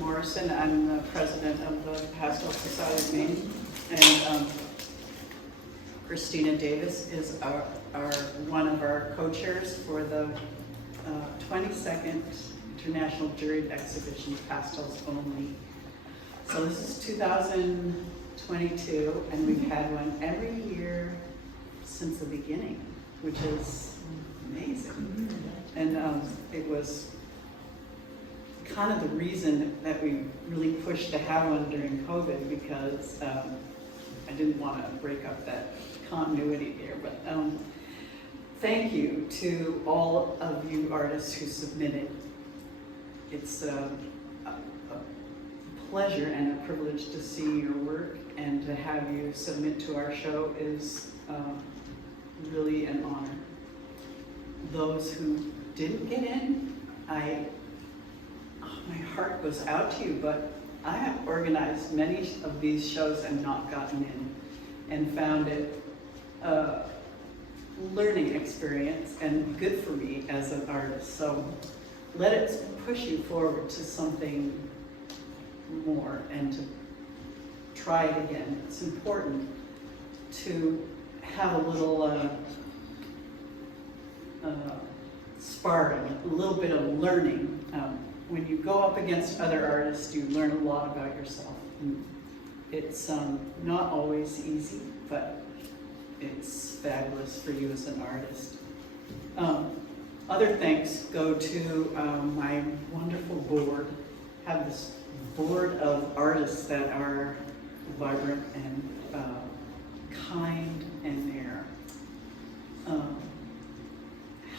Morrison. I'm the president of the Pastel Society of Maine. And Christina Davis is one of our co-chairs for the 22nd International Juried Exhibition, Pastels Only. So this is 2022, and we've had one every year since the beginning, which is amazing. And it was kind of the reason that we really pushed to have one during COVID, because I didn't want to break up that continuity there. But thank you to all of you artists who submitted. It's a pleasure and a privilege to see your work, and to have you submit to our show is really an honor. Those who didn't get in, my heart goes out to you, but I have organized many of these shows and not gotten in, and found it a learning experience and good for me as an artist. So let it push you forward to something more and to try it again. It's important to have a little sparring, a little bit of learning. When you go up against other artists, you learn a lot about yourself. And it's not always easy, but it's fabulous for you as an artist. Other thanks go to my wonderful board. I have this board of artists that are vibrant and kind, and they're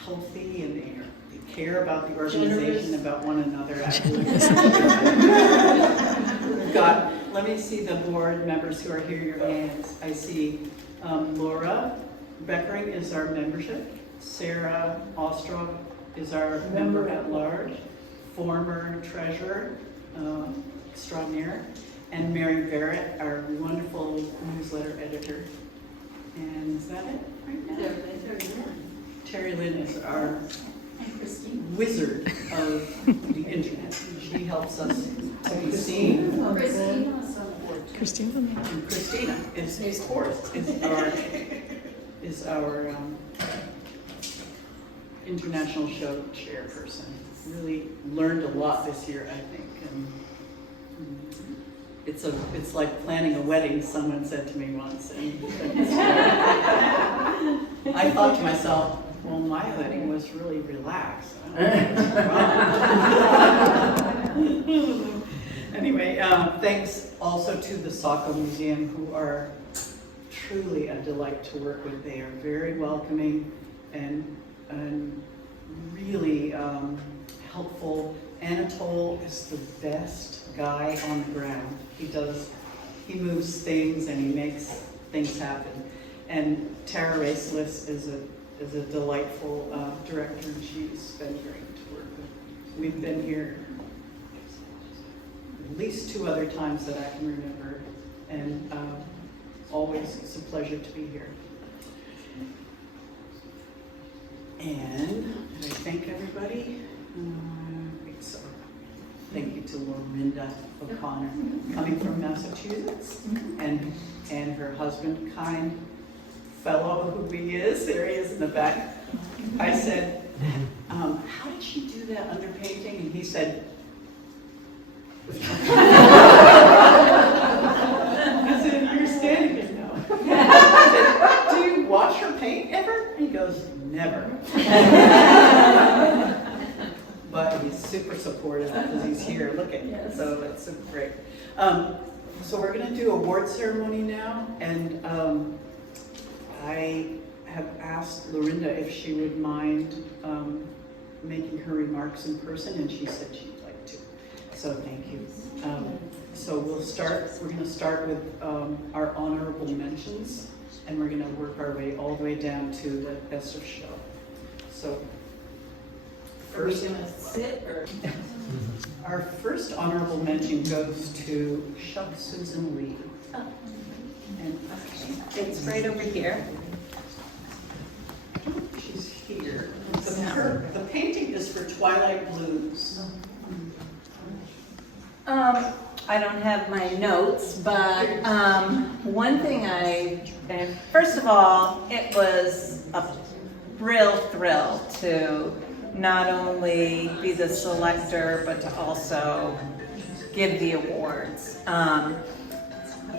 healthy, and they care about the organization, about one another. Let me see the board members who are here, your hands. I see Laura Beckering is our membership. Sarah Ostrov is our member at large, former treasurer extraordinaire, and Mary Barrett, our wonderful newsletter editor. And is that it right now? Terry Lynn is our wizard of the internet. She helps us to be seen. Christina. And Christina is our international show chairperson. Really learned a lot this year, I think. And it's like planning a wedding, someone said to me once. And I thought to myself, well, my wedding was really relaxed. I don't know. Anyway, thanks also to the Saco Museum, who are truly a delight to work with. They are very welcoming and really helpful. Anatole is the best guy on the ground. He moves things and he makes things happen. And Tara Racelis is a delightful director, and she's been great to work with. We've been here at least 2 other times that I can remember, and always it's a pleasure to be here. And did I thank everybody? I think so. Thank you to Laurinda O'Connor, coming from Massachusetts, and her husband, kind fellow who he is. There he is in the back. I said, how did she do that underpainting? And he said, I said, you're standing there now. I said, do you watch her paint ever? And he goes, never. But he's super supportive because he's here. Look at him. So it's super great. So we're going to do award ceremony now, and I have asked Laurinda if she would mind making her remarks in person, and she said she'd like to. So thank you. So we're going to start with our honorable mentions, and we're going to work our way all the way down to the best of show. So first, are we going to sit or? Our first honorable mention goes to Chuck Susan Lee. Oh. And It's right over here. she's here. The painting is for Twilight Blues. I don't have my notes, but one thing first of all, it was a real thrill to not only be the selector, but to also give the awards.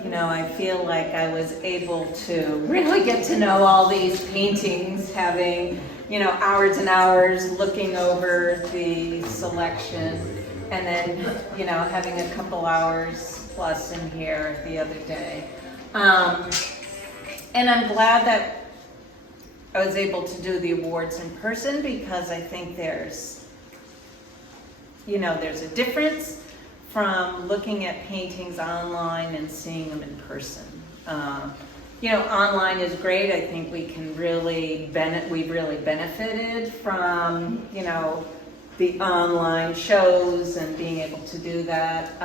You know, I feel like I was able to really get to know all these paintings, having, you know, hours and hours looking over the selection, and then, you know, having a couple hours plus in here the other day. And I'm glad that I was able to do the awards in person, because I think there's, you know, there's a difference from looking at paintings online and seeing them in person. You know, online is great. I think we can really we've really benefited from, you know, the online shows and being able to do that.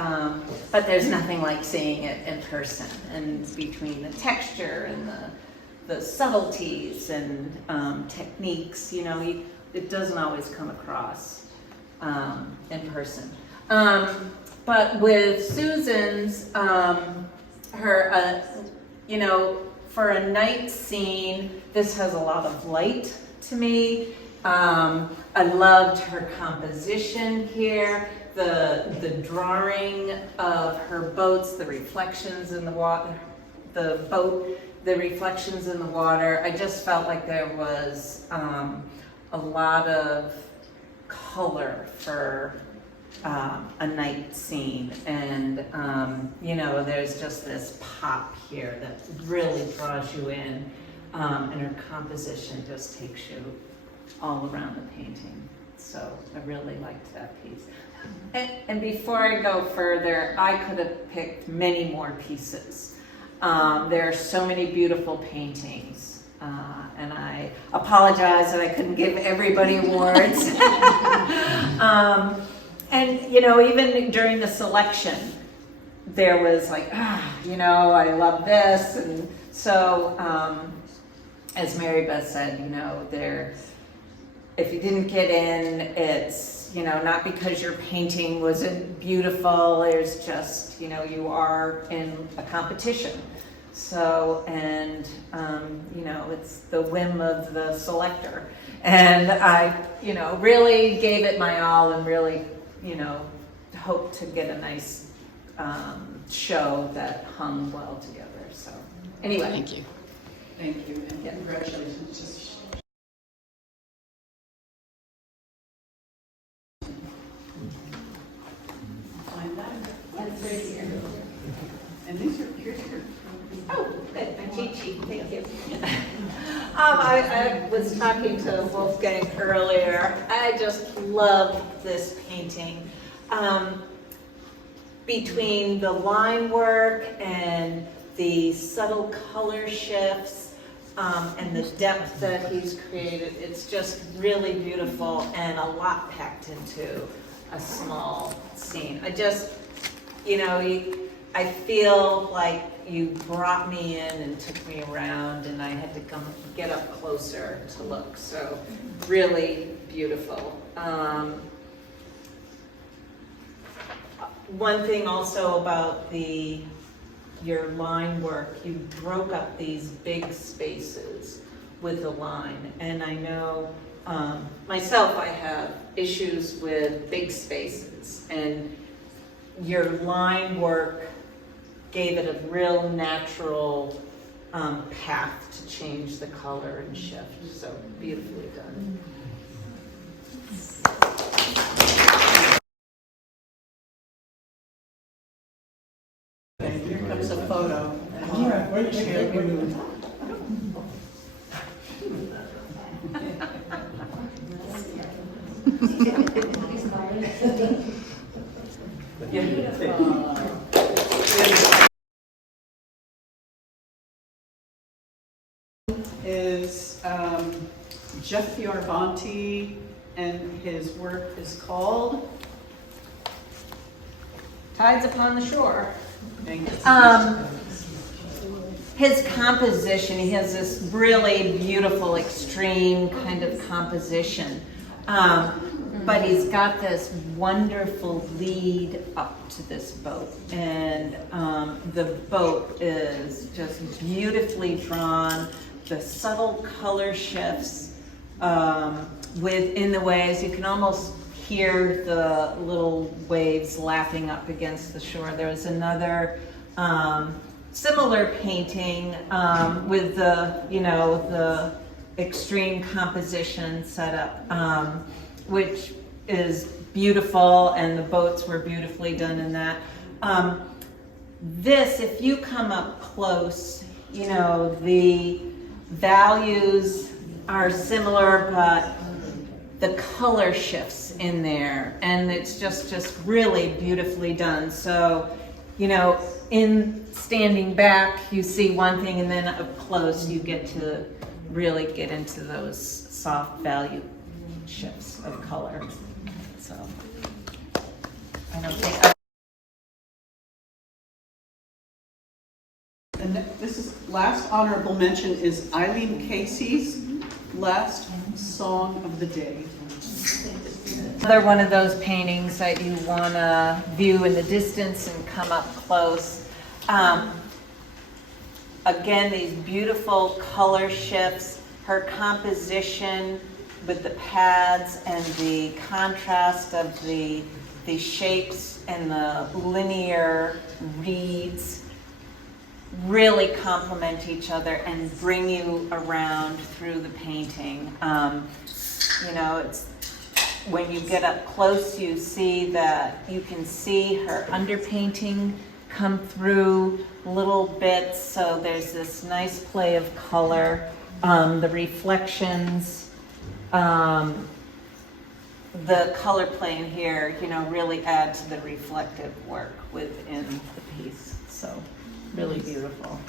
But there's nothing like seeing it in person, and between the texture and the subtleties and techniques, you know, it doesn't always come across in person. But with Susan's, you know, for a night scene, this has a lot of light to me. I loved her composition here, the drawing of her boats, the reflections in the water, the reflections in the water. I just felt like there was a lot of color for a night scene, and you know, there's just this pop here that really draws you in, and her composition just takes you all around the painting. So I really liked that piece. And before I go further, I could have picked many more pieces. There are so many beautiful paintings, and I apologize that I couldn't give everybody awards. And, you know, even during the selection, there was like, you know, I love this. And so, as Mary Beth said, you know, if you didn't get in, it's, you know, not because your painting wasn't beautiful, there's just, you know, you are in a competition. So, and, you know, it's the whim of the selector. And I, you know, really gave it my all, and really, you know, hope to get a nice show that hung well together. So anyway. Thank you. Thank you, and congratulations. Just find that. That's right here. And these are, here's your. Oh, good, my cheat sheet, thank you. I was talking to Wolfgang earlier. I just love this painting. Between the line work and the subtle color shifts, and the depth that he's created, it's just really beautiful, and a lot packed into a small scene. I just, you know, I feel like you brought me in and took me around, and I had to come get up closer to look. So really beautiful. One thing also about your line work, you broke up these big spaces with the line. And I know myself, I have issues with big spaces, and your line work gave it a real natural path to change the color and shift. So beautifully done. Okay, here comes a photo. All right, wait. Is Jeffy Orvanti, and his work is called Tides Upon the Shore. Thank you. His composition, he has this really beautiful, extreme kind of composition. but he's got this wonderful lead up to this boat, and the boat is just beautifully drawn. The subtle color shifts within the waves. You can almost hear the little waves lapping up against the shore. There was another similar painting with the extreme composition setup, which is beautiful, and the boats were beautifully done in that. This, if you come up close, the values are similar, but the color shifts in there, and it's just really beautifully done. So, in standing back, you see one thing, and then up close, you get to really get into those soft value shifts of color. So, I don't think. And this is last honorable mention is Eileen Casey's Last Song of the Day. Another one of those paintings that you want to view in the distance and come up close. Again, these beautiful color shifts, her composition with the pads and the contrast of the shapes and the linear reeds really complement each other and bring you around through the painting. It's when you get up close, you see that you can see her underpainting come through little bits, so there's this nice play of color. The reflections, the color play in here, really add to the reflective work within the piece. So really beautiful.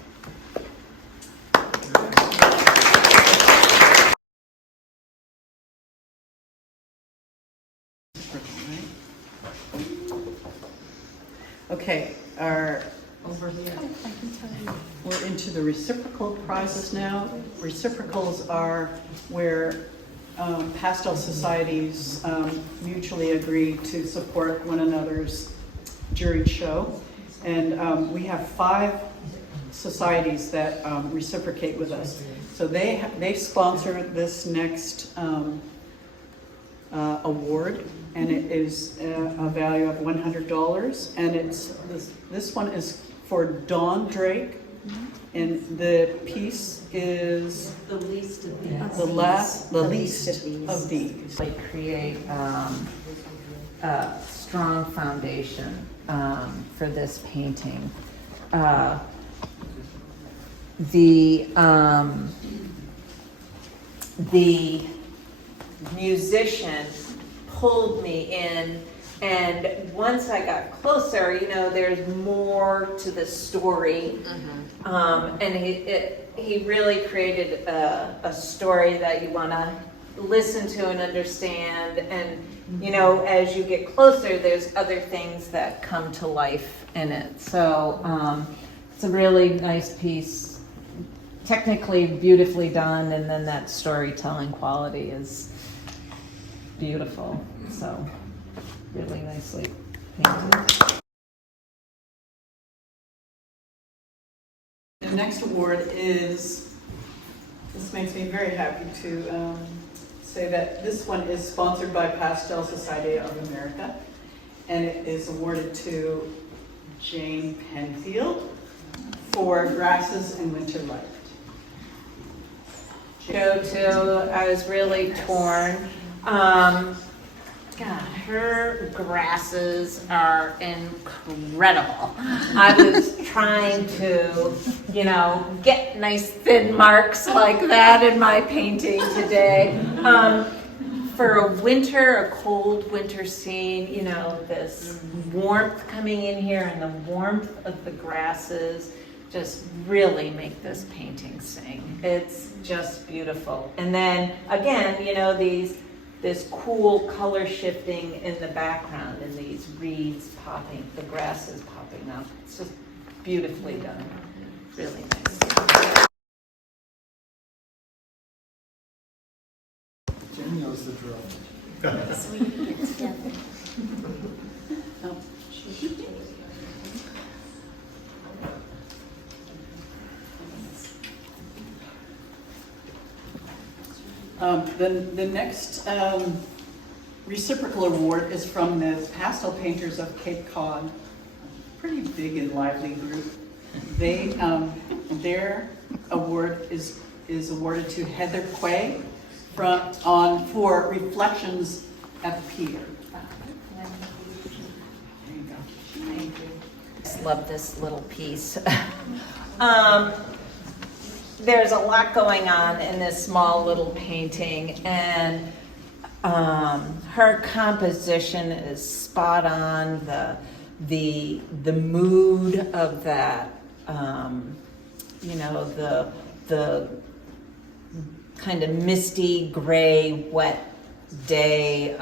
Okay, we're into the reciprocal prizes now. Reciprocals are where pastel societies mutually agree to support one another's juried show. And we have 5 societies that reciprocate with us. So they sponsor this next award, and it is a value of $100. And this one is for Dawn Drake, and the piece is The least of these. the least of these. They create a strong foundation for this painting. The musician pulled me in, and once I got closer, there's more to the story. And he really created a story that you want to listen to and understand. And as you get closer, there's other things that come to life in it. So it's a really nice piece, technically beautifully done, and then that storytelling quality is beautiful. So really nicely painted. The next award is, this makes me very happy to say that this one is sponsored by Pastel Society of America, and it is awarded to Jane Penfield for Grasses and Winter Light. Go to, I was really torn. God, her grasses are incredible. I was trying to, get nice thin marks like that in my painting today. For a cold winter scene, this warmth coming in here and the warmth of the grasses just really make this painting sing. It's just beautiful. And then again, this cool color shifting in the background and these reeds popping, the grasses popping up. It's just beautifully done. Really nice. Jim knows the drill. The next reciprocal award is from the Pastel Painters of Cape Cod. Pretty big and lively group. They, their award is awarded to Heather Quay for Reflections at the Pier. There you go. Thank you. Just love this little piece. There's a lot going on in this small little painting, and her composition is spot on. The mood of that, you know, the kind of misty, gray, wet day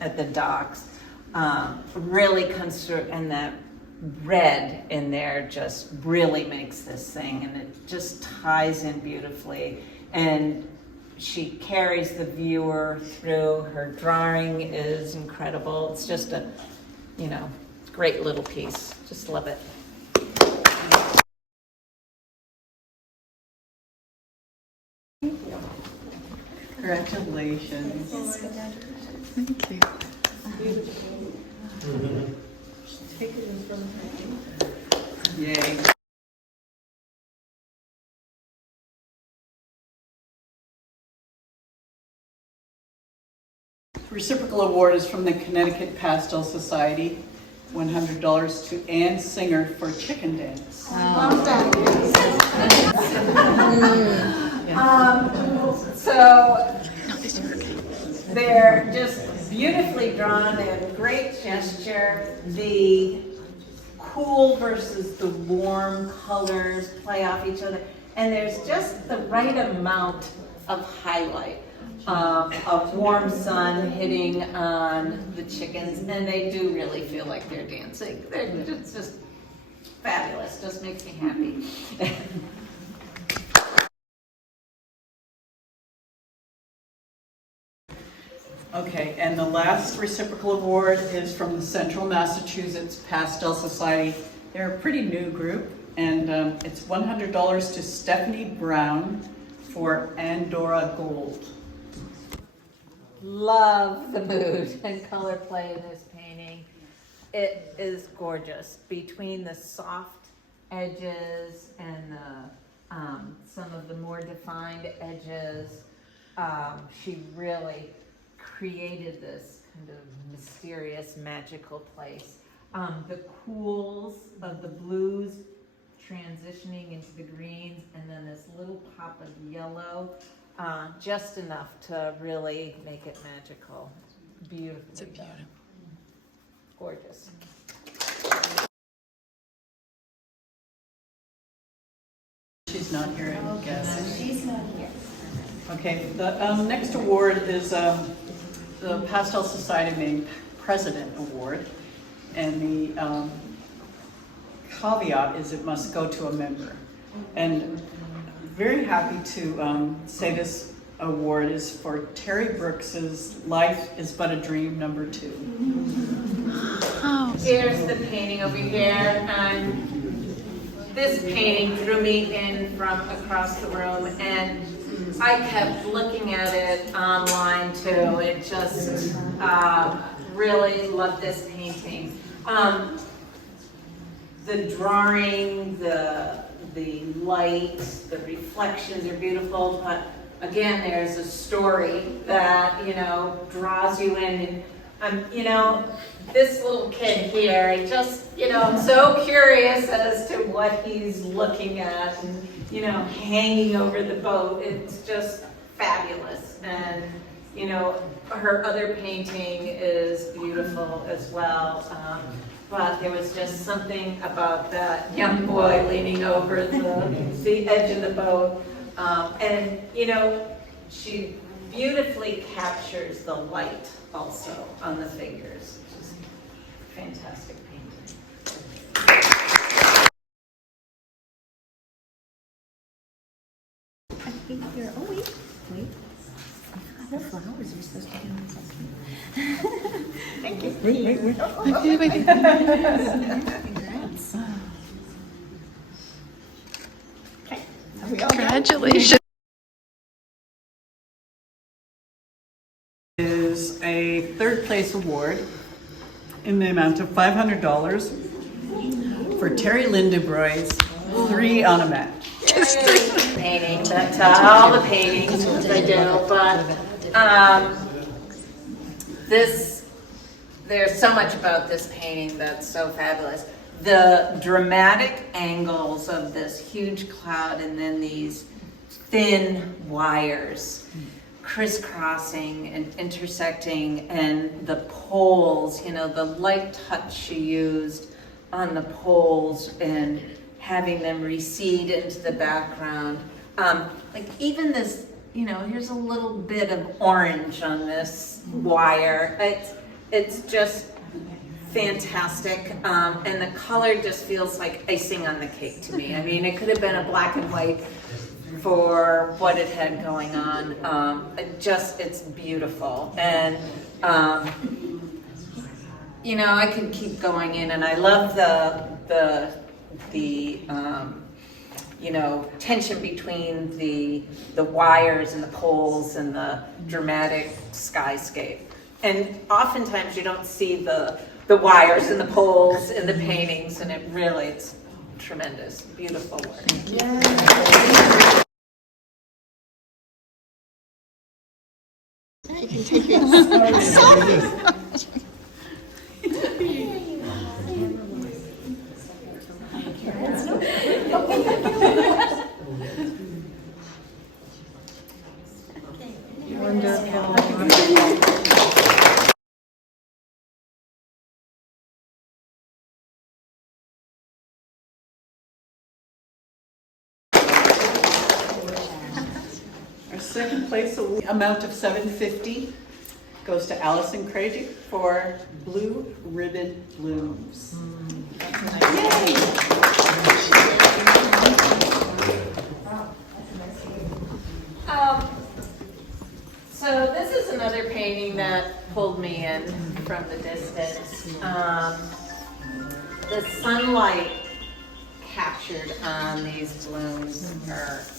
at the docks really comes through, and that red in there just really makes this thing, and it just ties in beautifully. And she carries the viewer through. Her drawing is incredible. It's just a, you know, great little piece. Just love it. Congratulations. Thank you. Yay. Reciprocal award is from the Connecticut Pastel Society. $100 to Ann Singer for Chicken Dance. Well done. So they're just beautifully drawn and great gesture. The cool versus the warm colors play off each other, and there's just the right amount of highlight. Of warm sun hitting on the chickens, and they do really feel like they're dancing. It's just fabulous. Just makes me happy. Okay, and the last reciprocal award is from the Central Massachusetts Pastel Society. They're a pretty new group, and it's $100 to Stephanie Brown for Andorra Gold. Love the mood and color play in this painting. It is gorgeous. Between the soft edges and the, some of the more defined edges, she really created this kind of mysterious, magical place. The cools of the blues transitioning into the greens, and then this little pop of yellow. Just enough to really make it magical. Beautiful. Gorgeous. She's not here, I guess. She's not here. Okay, the next award is the Pastel Society named President Award, and the caveat is it must go to a member. And very happy to say this award is for Terry Brooks's Life is But a Dream #2. Here's the painting over here, and this painting drew me in from across the room, and I kept looking at it online too. It just really loved this painting. The drawing, the light, the reflections are beautiful, but again, there's a story that, you know, draws you in. And, you know, this little kid here, I just, you know, I'm so curious as to what he's looking at and, you know, hanging over the boat. It's just fabulous. And, you know, her other painting is beautiful as well. But there was just something about that young boy leaning over the edge of the boat. And, you know, she beautifully captures the light also on the figures. Just fantastic painting. I think you're, oh wait. The flowers are supposed to be on this. Thank you. Wait. Congrats. Okay. Congratulations. place award in the amount of $500 for Terry Lindebroy's 3 on a Match. Painting, that's all the paintings I do, but there's so much about this painting that's so fabulous. The dramatic angles of this huge cloud and then these thin wires crisscrossing and intersecting, and the poles, you know, the light touch she used on the poles and having them recede into the background. Like even this, you know, here's a little bit of orange on this wire. It's just fantastic, and the color just feels like icing on the cake to me. I mean, it could have been a black and white for what it had going on. It's beautiful, and you know, I could keep going in, and I love the you know, tension between the wires and the poles and the dramatic skyscape. And oftentimes you don't see the wires and the poles in the paintings, and it's tremendous, beautiful work. Yeah. You can take your selfie. Our second place amount of $750 goes to Allison Craigie for Blue Ribbon Blooms. Yay! So this is another painting that pulled me in from the distance. The sunlight captured on these blooms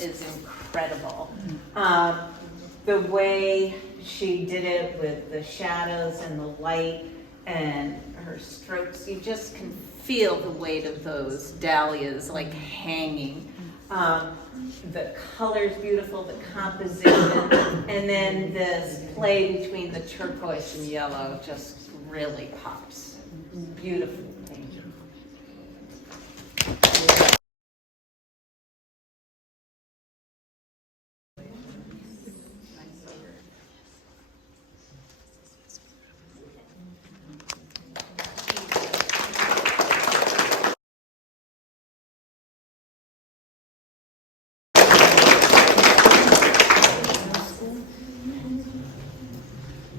is incredible. The way she did it with the shadows and the light and her strokes, you just can feel the weight of those dahlias like hanging. The color's beautiful, the composition, and then this play between the turquoise and yellow just really pops. Beautiful painting.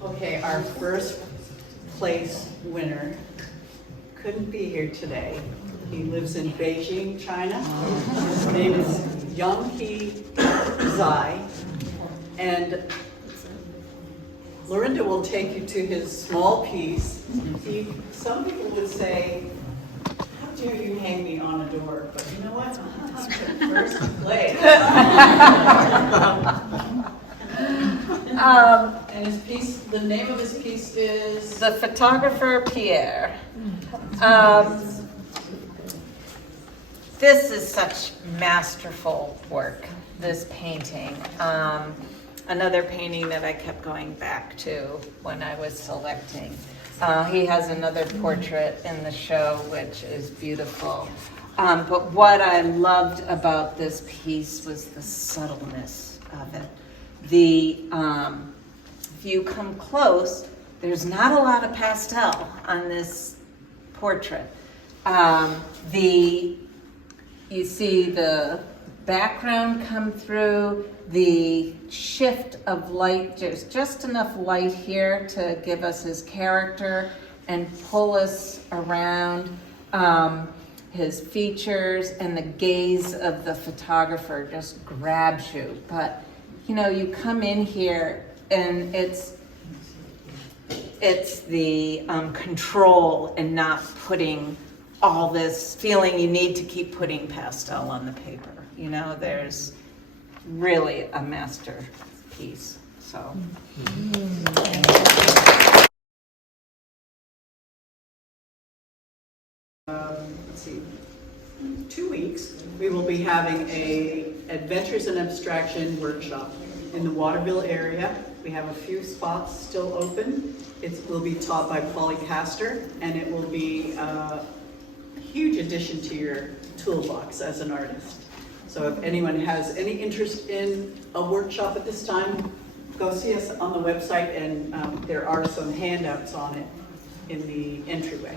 Okay, our first place winner couldn't be here today. He lives in Beijing, China. His name is Yang Zai, and Laurinda will take you to his small piece. Some people would say, how dare you hang me on a door? But you know what? First place. And his piece, the name of his piece is? The Photographer Pierre. This is such masterful work, this painting. Another painting that I kept going back to when I was selecting. He has another portrait in the show, which is beautiful. But what I loved about this piece was the subtleness of it. If you come close, there's not a lot of pastel on this portrait. You see the background come through, the shift of light, there's just enough light here to give us his character and pull us around his features, and the gaze of the photographer just grabs you. But you know, you come in here and it's the control and not putting all this feeling you need to keep putting pastel on the paper. You know, there's really a masterpiece. So. weeks, we will be having a Adventures in Abstraction workshop in the Waterville area. We have a few spots still open. It will be taught by Polly Castor, and it will be a huge addition to your toolbox as an artist. So if anyone has any interest in a workshop at this time, go see us on the website, and there are some handouts on it in the entryway.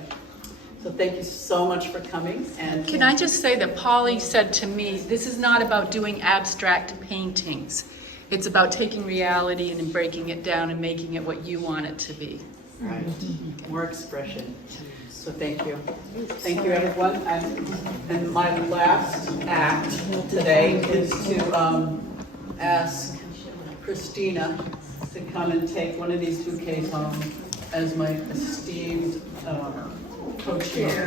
So thank you so much for coming. And Can I just say that Polly said to me, this is not about doing abstract paintings. It's about taking reality and breaking it down and making it what you want it to be. right, more expression. So thank you. Thank you, everyone. And my last act today is to ask Christina to come and take one of these bouquets home as my esteemed co-chair.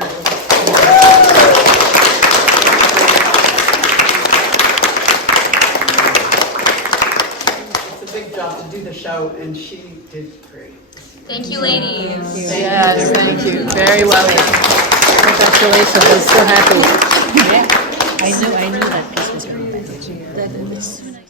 It's a big job to do the show, and she did great. Thank you, ladies. Yes, thank you. Very well done. Congratulations, I'm so happy. I knew that piece was going to be.